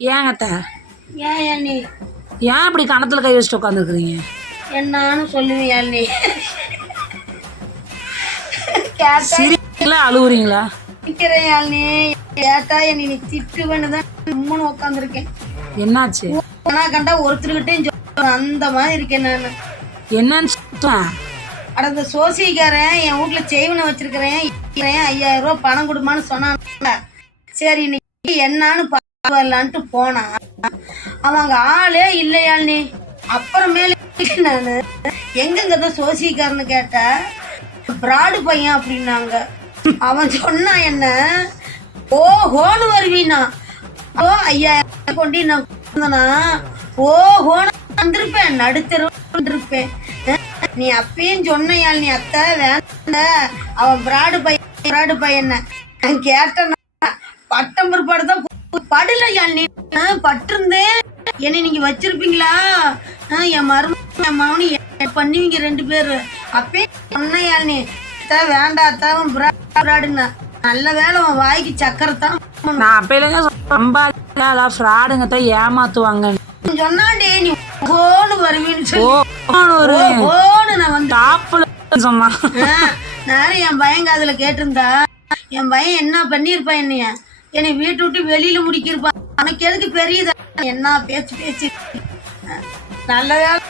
ஏங்கத்த ஏன் நீ ஏன் இப்படி கணத்துல கை வச்சுட்டு உட்காந்துருக்குறீங்க? என்னான்னு சொல்லுவியா நீ? சிரிங்களா அழுவுறீங்களா? கேட்கிறேன் நீ கேட்டா என்னை நீ திட்டுவேன்னு தான் உம்முன்னு உட்காந்துருக்கேன். என்னாச்சு? கண்டா ஒருத்தருக்கிட்டே அந்த மாதிரி இருக்கேன் நான். என்னன்னு அட இந்த சோசிக்காரன் என் வீட்டுல செய்வனை வச்சிருக்கிறேன் 5000 ரூபாய் பணம் கொடுமான்னு சொன்னான். சரி இன்னைக்கு என்னான்னு வரலான்ட்டு போனா அவங்க ஆளே இல்லையாள் நீ. அப்புறமேல நானு எங்கதான் சோசிக்காரன்னு கேட்ட பிராடு பையன் அப்படின்னாங்க. அவன் சொன்னான் என்ன ஓஹோன்னு வருவீனா. 5000 கொண்டு நான் ஓஹோன்னு வந்திருப்பேன், நடுத்தருவன் இருப்பேன். நீ அப்பயும் சொன்னையாள் நீ அத்தை வேண்ட அவன் பிராடு பையன் நான் கேட்டேன்னா பட்டம் பிற்பாடுதான் படலையாள் நீ. பட்டிருந்தேன் என்னை நீங்க வச்சிருப்பீங்களா? என் மருமகனி பண்ணுவீங்க 2 பேரு. அப்பயும் சொன்னையாள் நீ வேண்டாத்தான் பிராடுங்க. நல்ல வேலை உன் வாய்க்கு சக்கரத்தான். நான் அப்பையில சம்பாதிக்கா ஃப்ராடுங்கத்தான் ஏமாத்துவாங்க சொன்னாண்டே நீ ஓன்னு வருவீன்னு சொல்லி நான் வந்து டாப்ல சொன்னா நேரம் என் பையன் காதுல கேட்டிருந்தா என் பையன் என்ன பண்ணிருப்பான் என்னை வீட்டு விட்டு வெளியில முடிக்கிருப்பான். உனக்கு எதுக்கு பெரியதா என்ன பேச்சு நல்ல வேலை